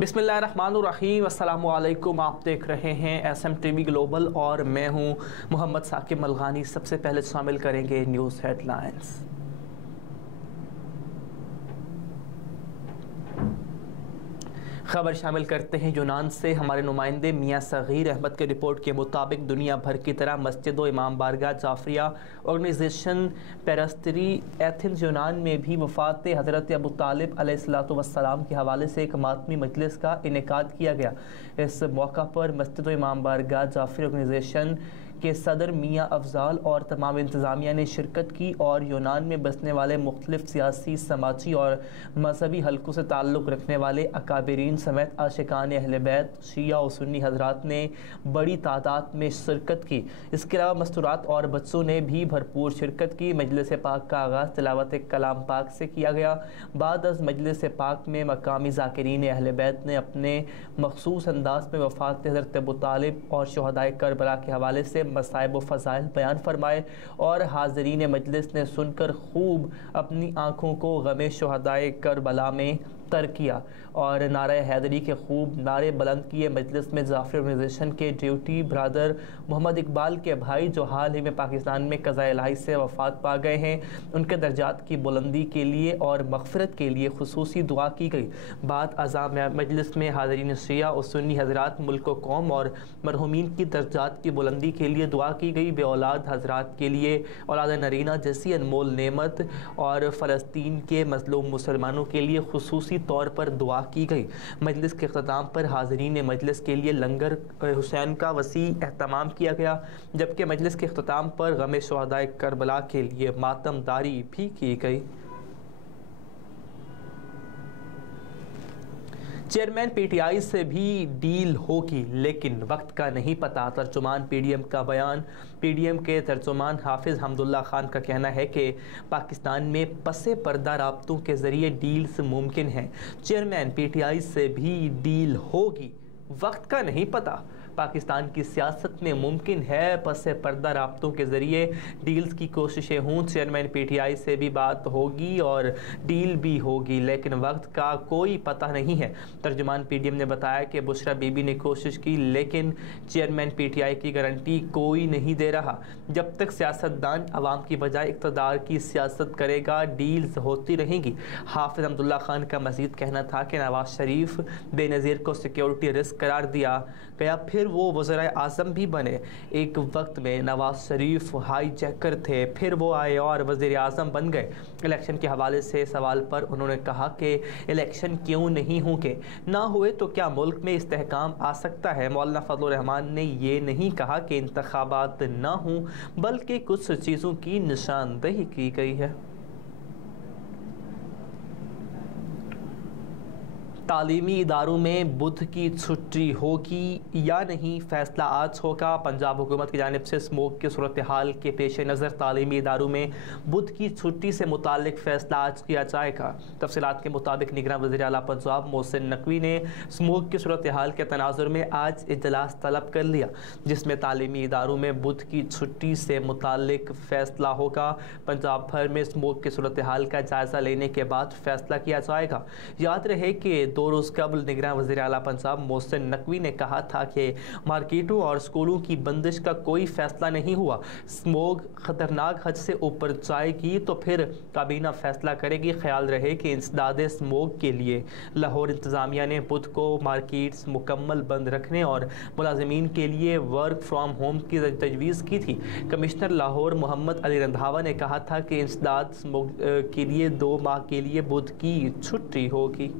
बिस्मिल्लाहिर्रहमानिर्रहीम, अस्सलामुअलैकुम। आप देख रहे हैं SMTV ग्लोबल और मैं हूं मोहम्मद साकिब मलगानी। सबसे पहले शामिल करेंगे न्यूज़ हेडलाइंस। खबर शामिल करते हैं यूनान से। हमारे नुमाइंदे मियाँ सगीर अहमद की रिपोर्ट के मुताबिक दुनिया भर की तरह मस्जिद व इमाम बारगाह जाफरिया ऑर्गेनाइजेशन पेरस्तरी एथेंस यूनान में भी वफ़ात हज़रत अबू तालिब अलैहिस्सलातु वस्सलाम के हवाले से एक मातमी मजलिस का इनेकाद किया गया। इस मौका पर मस्जिद व इमाम बारगाह जाफरिया ऑर्गेनाइजेशन के सदर मियाँ अफजाल और तमाम इंतज़ामिया ने शिरकत की और यूनान में बसने वाले मुख्तलिफ सियासी, समाजी और मजहबी हलकों से ताल्लुक़ रखने वाले अकाबिरीन समेत आशिकान अहले बैत, शिया और सुन्नी हज़रात ने बड़ी तादाद में शिरकत की। इसके अलावा मस्तूरात और बच्चों ने भी भरपूर शिरकत की। मजलिस पाक का आगाज़ तिलावत कलाम पाक से किया गया। बाद अज़ मजलिस पाक में मकामी ज़ाकिरीन अहले बैत ने अपने मखसूस अंदाज में वफ़ात हज़रत अबू तालिब और शुहदाए करबला के हवाले से मसाइब व फ़ज़ाइल बयान फरमाए और हाज़रीन मजलिस ने सुनकर खूब अपनी आँखों को गमे शुहदाए करबला में तर किया और नारा हैदरी के खूब नारे बुलंद किए। मजलिस में जाफरी ऑर्गेनाइजेशन के ड्यूटी ब्रदर मोहम्मद इकबाल के भाई जो हाल ही में पाकिस्तान में क़ज़ा इलाही से वफ़ात पा गए हैं, उनके दर्जात की बुलंदी के लिए और मग़फ़िरत के लिए खुसूसी दुआ की गई। बाद अज़ाम मजलिस में हाज़रीन शिया और सुन्नी हज़रात मुल्क व कौम और मरहूमीन की दर्जात की बुलंदी के लिए दुआ की गई। बेऔलाद हज़रात के लिए औलाद नरीना जैसी अनमोल नेमत और फ़लस्तीन के मज़लूम मुसलमानों के लिए खुसूसी तौर पर दुआ की गई। मजलिस के अख्ताम पर हाज़रीन मजलिस के लिए लंगर हुसैन का वसी एहतमाम किया गया, जबकि मजलिस के अख्ताम पर गम शुहदाए करबला के लिए मातमदारी भी की गई। चेयरमैन PTI से भी डील होगी लेकिन वक्त का नहीं पता, तर्जुमान PDM का बयान। PDM के तर्जुमान हाफिज़ हमदुल्ला खान का कहना है कि पाकिस्तान में पसे पर्दा राब्तों के ज़रिए डील्स मुमकिन हैं। चेयरमैन PTI से भी डील होगी, वक्त का नहीं पता। पाकिस्तान की सियासत में मुमकिन है पसे पर्दा राब्तों के ज़रिए डील्स की कोशिशें हों। चेयरमैन PTI से भी बात होगी और डील भी होगी लेकिन वक्त का कोई पता नहीं है। तर्जुमान PDM ने बताया कि बुशरा बीबी ने कोशिश की लेकिन चेयरमैन PTI की गारंटी कोई नहीं दे रहा। जब तक सियासतदान अवाम की बजाय इक़्तिदार की सियासत करेगा, डील्स होती रहेंगी। हाफिज़ हमदुल्ला खान का मज़ीद कहना था कि नवाज शरीफ बेनज़ीर को सिक्योरिटी रिस्क करार दिया गया, फिर वो वज़ीर आज़म भी बने। एक वक्त में नवाज शरीफ हाई जैकर थे, फिर वो आए और वज़ीर आज़म बन गए। इलेक्शन के हवाले से सवाल पर उन्होंने कहा कि इलेक्शन क्यों नहीं होंगे, ना हुए तो क्या मुल्क में इस्तेहकाम आ सकता है। मौलाना फजलुर रहमान ने ये नहीं कहा कि इंतखाबात ना हों, बल्कि कुछ चीज़ों की निशानदेही की गई है। तालीमी इदारों में बुध की छुट्टी होगी या नहीं, फैसला आज होगा। पंजाब हुकूमत की जानिब से स्मोक की सूरत हाल के पेश नज़र तालीमी इदारों में बुध की छुट्टी से मुतालिक फ़ैसला आज किया जाएगा। तफसीलात के मुताबिक निगरान वज़ीर आला पंजाब मोहसिन नकवी ने स्मोक की सूरत हाल के तनाजुर में आज इजलास तलब कर लिया, जिसमें तालीमी इदारों में बुध की छुट्टी से मुतालिक फ़ैसला होगा। पंजाब भर में स्मोक की सूरत हाल का जायज़ा लेने के बाद फ़ैसला किया जाएगा। याद रहे कि 2 रोज़ कबल निगरान वज़ीर आला पंजाब मोहसिन नकवी ने कहा था कि मार्केटों और स्कूलों की बंदिश का कोई फ़ैसला नहीं हुआ। स्मोक ख़तरनाक हद से ऊपर जाएगी तो फिर काबीना फ़ैसला करेगी। ख्याल रहे कि इंसदाद स्मोक के लिए लाहौर इंतज़ामिया ने बुध को मार्केट्स मुकम्मल बंद रखने और मुलाजमीन के लिए वर्क फ्राम होम की तजवीज़ की थी। कमिश्नर लाहौर मोहम्मद अली रंधावा ने कहा था कि इंसदाद स्मोक के लिए 2 माह के लिए बुध की छुट्टी होगी।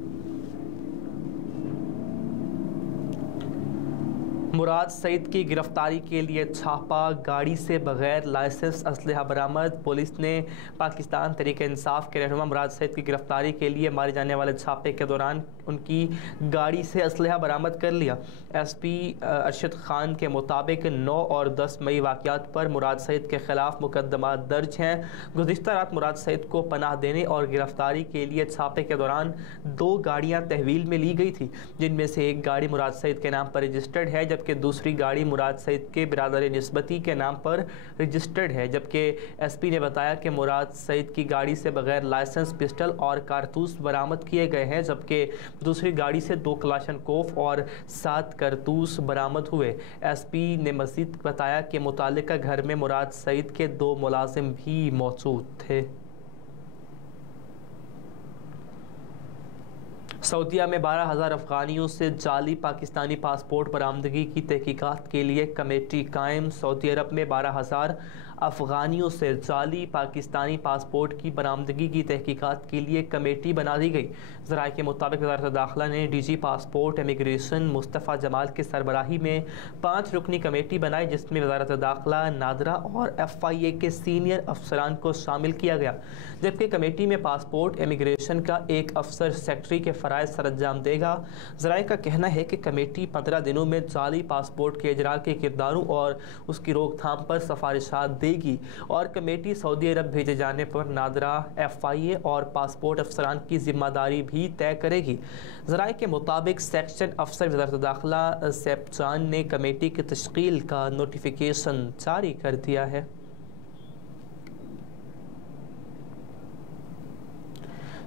मुराद सईद की गिरफ्तारी के लिए छापा, गाड़ी से बगैर लाइसेंस असलहा बरामद। पुलिस ने पाकिस्तान तहरीक इंसाफ के रहनुमा मुराद सईद की गिरफ्तारी के लिए मारे जाने वाले छापे के दौरान उनकी गाड़ी से असलहा बरामद कर लिया। SP अरशद खान के मुताबिक 9 और 10 मई वाक़यात पर मुराद सईद के ख़िलाफ़ मुकदमा दर्ज हैं। गुज़िश्ता रात मुराद सईद को पनाह देने और गिरफ्तारी के लिए छापे के दौरान 2 गाड़ियाँ तहवील में ली गई थी, जिनमें से एक गाड़ी मुराद सईद के नाम पर रजिस्टर्ड है जबकि जबकि दूसरी गाड़ी मुराद सईद के बिरादर निस्बती के नाम पर रजिस्टर्ड है। जबकि एसपी ने बताया कि मुराद सईद की गाड़ी से बगैर लाइसेंस पिस्टल और कारतूस बरामद किए गए हैं, जबकि दूसरी गाड़ी से 2 कलाशनकोफ और 7 कारतूस बरामद हुए। एसपी ने मज़ीद बताया कि मुतालिका घर में मुराद सईद के 2 मुलाजिम भी मौजूद थे। सऊदीया में 12,000 अफ़गानियों से जाली पाकिस्तानी पासपोर्ट बरामदगी की तहकीकात के लिए कमेटी कायम। सऊदी अरब में 12,000 अफ़गानियों से जाली पाकिस्तानी पासपोर्ट की बरामदगी की तहकीकात के लिए कमेटी बना दी गई। ज़राए के मुताबिक वज़ारत दाखिला ने DG passport immigration Mustafa Jamal की सरबराही में 5 रुकनी कमेटी बनाई, जिसमें वज़ारत दाखिला, नादरा और FIA के सीनियर अफसरान को शामिल किया गया। जबकि कमेटी में पासपोर्ट इमिग्रेशन का एक अफसर सेक्रेटरी के फ़राइज़ सरअंजाम देगा। ज़राए का कहना है कि कमेटी 15 दिनों में जाली पासपोर्ट के इजरा के किरदारों और उसकी रोकथाम पर सिफारिशात देगी और कमेटी सऊदी अरब भेजे जाने पर नादरा, FIA और पासपोर्ट अफसरान की जिम्मेदारी भी तय करेगी। ज़राए के मुताबिक सेक्शन अफसर वज़ारत दाखिला सैफजान ने कमेटी की तश्कील का नोटिफिकेशन जारी कर दिया है।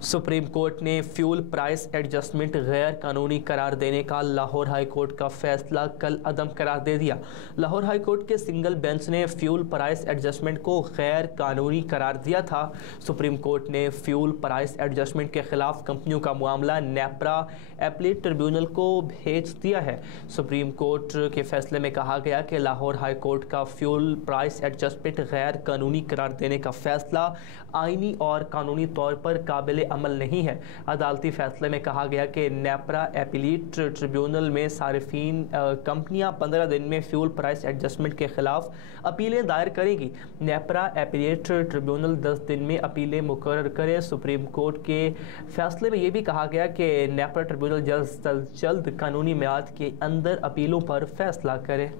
सुप्रीम कोर्ट ने फ्यूल प्राइस एडजस्टमेंट गैर कानूनी करार देने का लाहौर हाई कोर्ट का फैसला कल अदम करार दे दिया। लाहौर हाई कोर्ट के सिंगल बेंच ने फ्यूल प्राइस एडजस्टमेंट को गैर कानूनी करार दिया था। सुप्रीम कोर्ट ने फ्यूल प्राइस एडजस्टमेंट के खिलाफ कंपनियों का मामला नेपरा एपीलेट ट्रिब्यूनल को भेज दिया है। सुप्रीम कोर्ट के फैसले में कहा गया कि लाहौर हाई कोर्ट का फ्यूल प्राइस एडजस्टमेंट गैर कानूनी करार देने का फैसला आईनी और कानूनी तौर पर काबिल अमल नहीं है। अदालती फैसले में कहा गया कि नेपरा एपीलेट ट्रिब्यूनल में सारिफीन कंपनियां 15 दिन में फ्यूल प्राइस एडजस्टमेंट के खिलाफ अपीलें दायर करेगी। नेपरा एपीलेट ट्रिब्यूनल 10 दिन में अपीलें मुकर्रर करे। सुप्रीम कोर्ट के फैसले में यह भी कहा गया कि नेपरा ट्रिब्यूनल जल्द से जल्द कानूनी मियाद के अंदर अपीलों पर फैसला करे।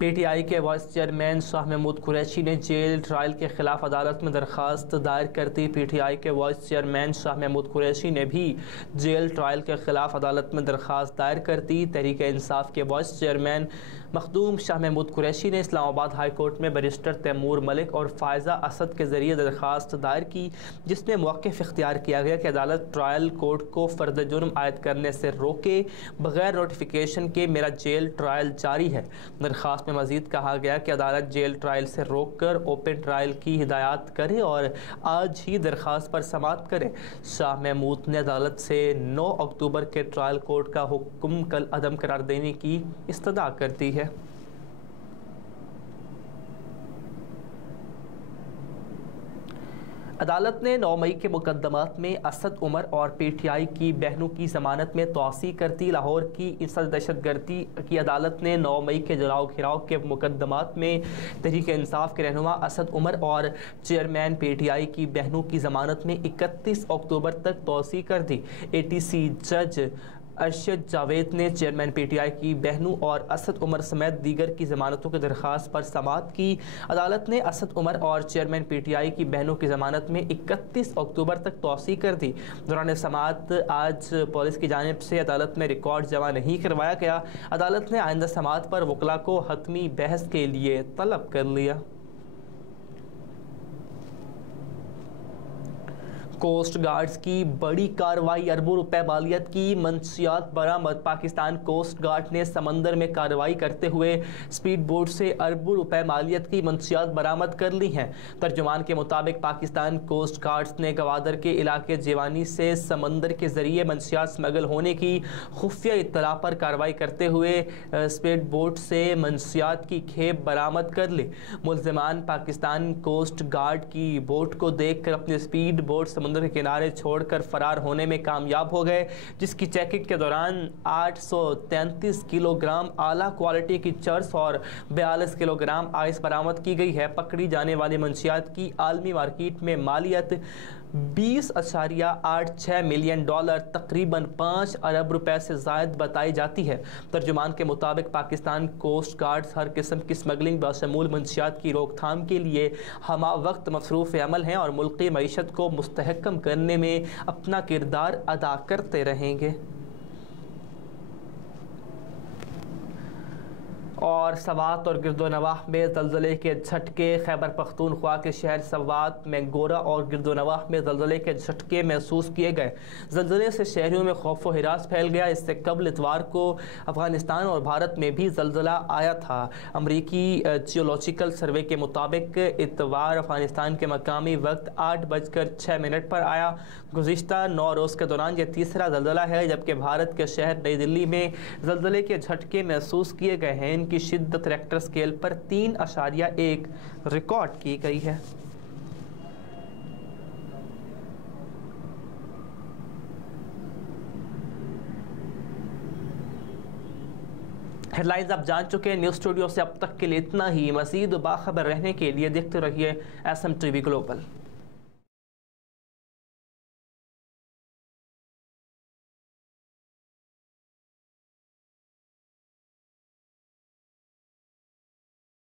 PTI के वाइस चेयरमैन शाह महमूद कुरैशी ने जेल ट्रायल के खिलाफ अदालत में दरख्वास्त दायर कर दी। PTI के वाइस चेयरमैन शाह महमूद कुरैशी ने भी जेल ट्रायल के खिलाफ अदालत में दरख्वास्त दायर कर दी। तहरीक इंसाफ के वाइस चेयरमैन मखदूम शाह महमूद कुरैशी ने इस्लामाबाद हाई कोर्ट में बैरिस्टर तैमूर मलिक और फ़ायज़ा असद के ज़रिए दरख्वास्त दायर की, जिसमें मौक़िफ़ इख्तियार किया गया कि अदालत ट्रायल कोर्ट को फ़र्द जुर्म आयद करने से रोके बग़ैर नोटिफिकेशन के मेरा जेल ट्रायल जारी है। दरख्वास्त में मज़ीद कहा गया कि अदालत जेल ट्रायल से रोक कर ओपन ट्रायल की हिदायत करे और आज ही दरख्वास्त पर समाअत करे। शाह महमूद ने अदालत से 9 अक्टूबर के ट्रायल कोर्ट का हुक्म कल अदम करार देने की इस्तदा कर दी है। अदालत ने 9 मई के मुकदमात में असद उमर और PTI की बहनों की ज़मानत में तोसी कर दी। लाहौर की इंसदाद दहशतगर्दी की अदालत ने 9 मई के जलाओ घिराव के मुकदमात में तहरीक इंसाफ के रहनुमा असद उमर और चेयरमैन PTI की बहनों की ज़मानत में 31 अक्टूबर तक तोसी कर दी। ATC जज अरशद जावेद ने चेयरमैन PTI की बहनों और असद उमर समेत दीगर की ज़मानतों की दरख्वास्त पर समाअत की। अदालत ने असद उमर और चेयरमैन PTI की बहनों की ज़मानत में 31 अक्टूबर तक तोसी कर दी। दौरान समाअत आज पुलिस की जानिब से अदालत में रिकॉर्ड जमा नहीं करवाया गया। अदालत ने आइंदा समाअत पर वकला को हतमी बहस के लिए तलब कर लिया। कोस्ट गार्ड्स की बड़ी कार्रवाई, अरबों रुपए मालियत की मंशियात बरामद। पाकिस्तान कोस्ट गार्ड ने समंदर में कार्रवाई करते हुए स्पीड बोट से अरबों रुपए मालियत की मंशियात बरामद कर ली हैं। तर्जुमान के मुताबिक पाकिस्तान कोस्ट गार्ड्स ने गवादर के इलाके जेवानी से समंदर के जरिए मंशियात स्मगल होने की खुफिया इत्तला पर कार्रवाई करते हुए स्पीड बोट से मंशियात की खेप बरामद कर ली। मुल्ज़िमान पाकिस्तान कोस्ट गार्ड की बोट को देख कर अपनी स्पीड बोट समुद्र के किनारे छोड़कर फरार होने में कामयाब हो गए, जिसकी चेकिंग के दौरान 833 किलोग्राम आला क्वालिटी की चर्स और 42 किलोग्राम आइस बरामद की गई है। पकड़ी जाने वाली मंशियात की आलमी मार्केट में मालियत 20.86 मिलियन डॉलर, तकरीबन 5 अरब रुपए से ज़ायद बताई जाती है। तर्जुमान के मुताबिक पाकिस्तान कोस्ट गार्ड्स हर किस्म की स्मगलिंग बशमूल मंशियात की रोकथाम के लिए हमा वक्त मसरूफ़ अमल हैं और मुल्की मईशत को मुस्तहकम करने में अपना किरदार अदा करते रहेंगे। और सवात और गिरदोनवाह में ज़लज़ले के झटके, खैबर पख्तूनख्वा के शहर सवात में गोरा और गिरदोनवाह में ज़लज़ले के झटके महसूस किए गए। ज़लज़ले से शहरियों में खौफ व हिरास फैल गया। इससे कबल इतवार को अफ़गानिस्तान और भारत में भी ज़लज़ला आया था। अमरीकी जियोलॉजिकल सर्वे के मुताबिक इतवार अफ़गानिस्तान के मकामी वक्त 8:06 पर आया। गुज़िश्ता 9 रोज़ के दौरान यह तीसरा ज़लज़ला है, जबकि भारत के शहर नई दिल्ली में ज़लज़ले के झटके महसूस किए गए हैं। की शिद्दत रेक्टर स्केल पर 3.1 रिकॉर्ड की गई है। हेडलाइंस आप जान चुके हैं। न्यूज़ स्टूडियो से अब तक के लिए इतना ही। मज़ीद बाखबर रहने के लिए देखते रहिए SM TV ग्लोबल।